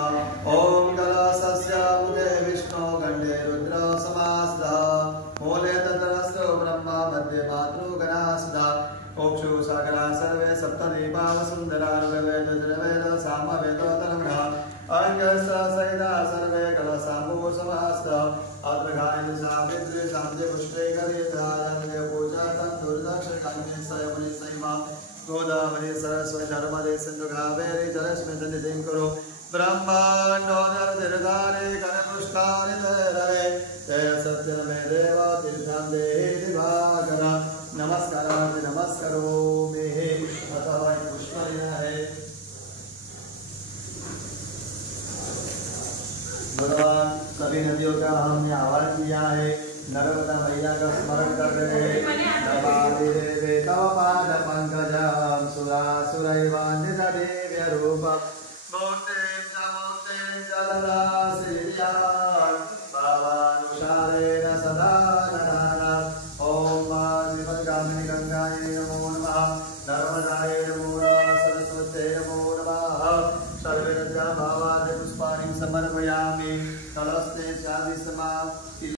ओम कलशस्य मुखे विष्णु गंडे रुद्र समास्ता मूले तत्रस्थो ब्रह्मा मध्ये मातृगणास्ता ओक्षु सागरा सर्वे सप्तदीपा वसुंधरा वेद वेद सामवेद तन्मः अंगस्ता सहिता सर्वे कलशाम्बु समास्ता अत्र गायन सावित्री शांति पुष्टे करितायन्ते पूजा तंदुर्दक्ष कन्ये सयमनि सैमा गोदावरी सरस्वती नर्मदे सिंधु कावेरी जलस्मिन् निधिं कुरु ब्रह्मांडो निर्धारे कनपुष्टानि तेरवे ते सत्यं मे देव तीर्थं देहि दिवाकर नमस्करो मे अथवा पुष्पयः है भगवान सभी नदियों का हमने आह्वान किया है नर्मदा मैया का स्मरण कर रहे हैं नमामि देवे तव पाद पंकजं सुरासुरैवान्वित दिव्य रूपम् मूर्तिं जलराशिर्यां भावानुसारेण सदा नराणाम् ॐ शिवगामिनी गंगायै नमो नमः नर्मदायै नमो नमः सरस्वत्यै नमो नमः सर्वे नद्यां भावादि पुष्पाणि समर्पयामि नमस्ते शादि समाप्ति।